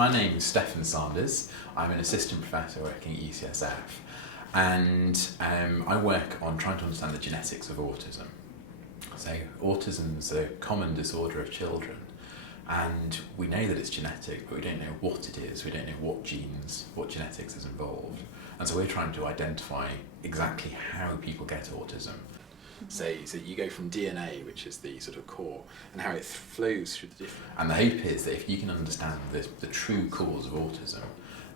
My name is Stephan Sanders. I'm an assistant professor working at UCSF, and I work on trying to understand the genetics of autism. So autism is a common disorder of children, and we know that it's genetic, but we don't know what it is. We don't know what genes, what genetics is involved. And so we're trying to identify exactly how people get autism. So you go from DNA, which is the sort of core, and how it flows through the different... And the hope is that if you can understand the true cause of autism,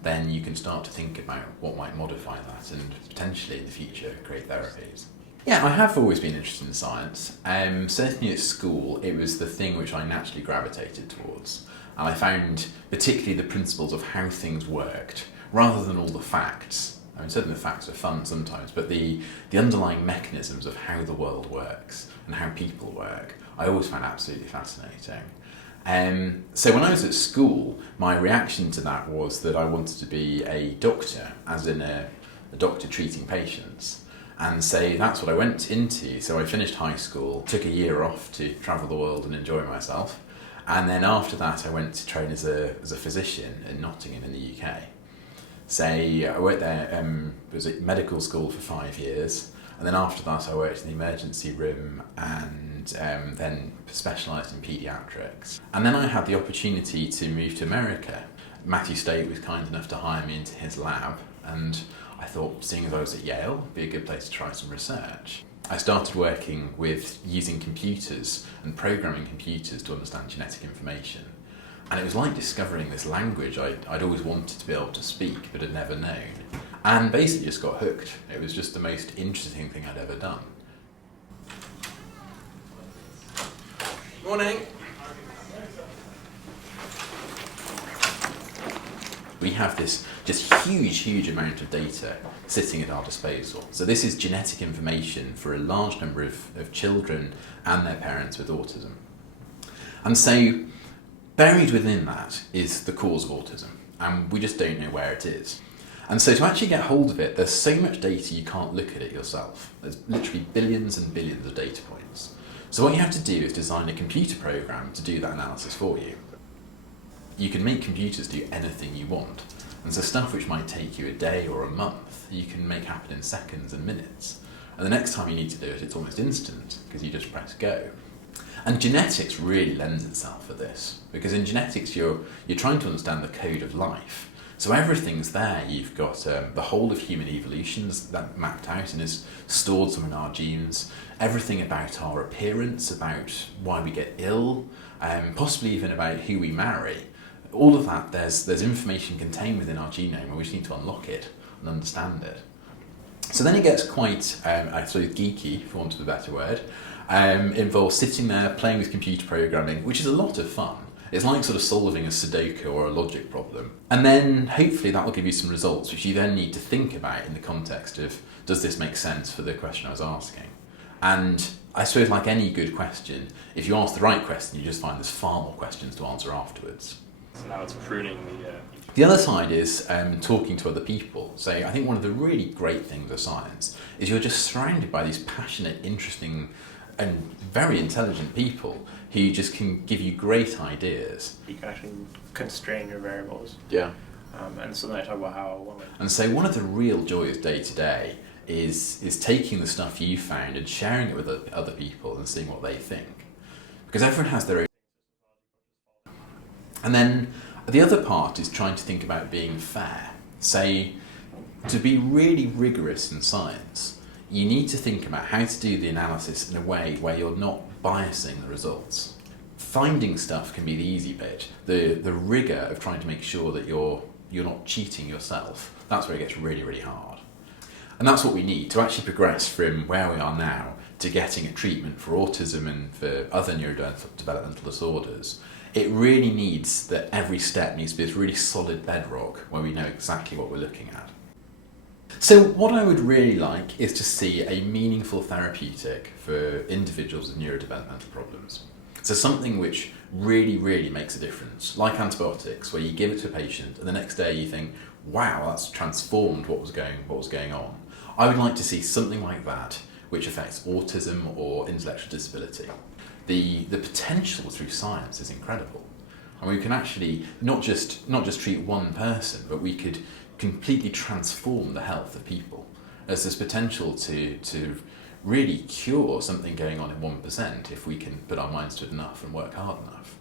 then you can start to think about what might modify that and potentially in the future create therapies. Yeah, I have always been interested in science. Certainly at school, it was the thing which I naturally gravitated towards. And I found particularly the principles of how things worked, rather than all the facts. I mean, certainly the facts are fun sometimes, but the underlying mechanisms of how the world works and how people work, I always found absolutely fascinating. So when I was at school, my reaction to that was that I wanted to be a doctor, as in a doctor treating patients. And so that's what I went into. So I finished high school, took a year off to travel the world and enjoy myself. And then after that, I went to train as a physician in Nottingham in the UK. So I worked there, was at medical school for 5 years, and then after that I worked in the emergency room and then specialised in paediatrics. And then I had the opportunity to move to America. Matthew State was kind enough to hire me into his lab, and I thought, seeing as I was at Yale, it'd be a good place to try some research. I started working with using computers and programming computers to understand genetic information. And it was like discovering this language I'd always wanted to be able to speak but had never known. And basically just got hooked. It was just the most interesting thing I'd ever done. Morning. We have this just huge amount of data sitting at our disposal. So this is genetic information for a large number of children and their parents with autism. And so buried within that is the cause of autism, and we just don't know where it is. And so to actually get hold of it, there's so much data you can't look at it yourself. There's literally billions and billions of data points. So what you have to do is design a computer program to do that analysis for you. You can make computers do anything you want, and so stuff which might take you a day or a month, you can make happen in seconds and minutes. And the next time you need to do it, it's almost instant, because you just press go. And genetics really lends itself for this, because in genetics you're trying to understand the code of life. So everything's there. You've got the whole of human evolution that mapped out and is stored somewhere in our genes. Everything about our appearance, about why we get ill, possibly even about who we marry. All of that, there's information contained within our genome, and we just need to unlock it and understand it. So then it gets quite, I suppose, geeky, for want of a better word. Involves sitting there playing with computer programming, which is a lot of fun. It's like sort of solving a Sudoku or a logic problem. And then hopefully that will give you some results which you then need to think about in the context of, does this make sense for the question I was asking? And I suppose like any good question, if you ask the right question, you just find there's far more questions to answer afterwards. So now it's pruning the... The other side is talking to other people. So I think one of the really great things of science is you're just surrounded by these passionate, interesting and very intelligent people who just can give you great ideas. You can actually constrain your variables. Yeah. And so then I talk about how... And so one of the real joys day to day is taking the stuff you found and sharing it with other people and seeing what they think. Because everyone has their own... And then the other part is trying to think about being fair. Say, to be really rigorous in science, you need to think about how to do the analysis in a way where you're not biasing the results. Finding stuff can be the easy bit. The rigor of trying to make sure that you're not cheating yourself, that's where it gets really hard. And that's what we need to actually progress from where we are now to getting a treatment for autism and for other neurodevelopmental disorders. It really needs that every step needs to be this really solid bedrock where we know exactly what we're looking at. So what I would really like is to see a meaningful therapeutic for individuals with neurodevelopmental problems. So something which really makes a difference, like antibiotics, where you give it to a patient and the next day you think, wow, that's transformed what was going on. I would like to see something like that which affects autism or intellectual disability. The potential through science is incredible. And we can actually not just treat one person, but we could completely transform the health of people. There's this potential to really cure something going on in 1% if we can put our minds to it enough and work hard enough.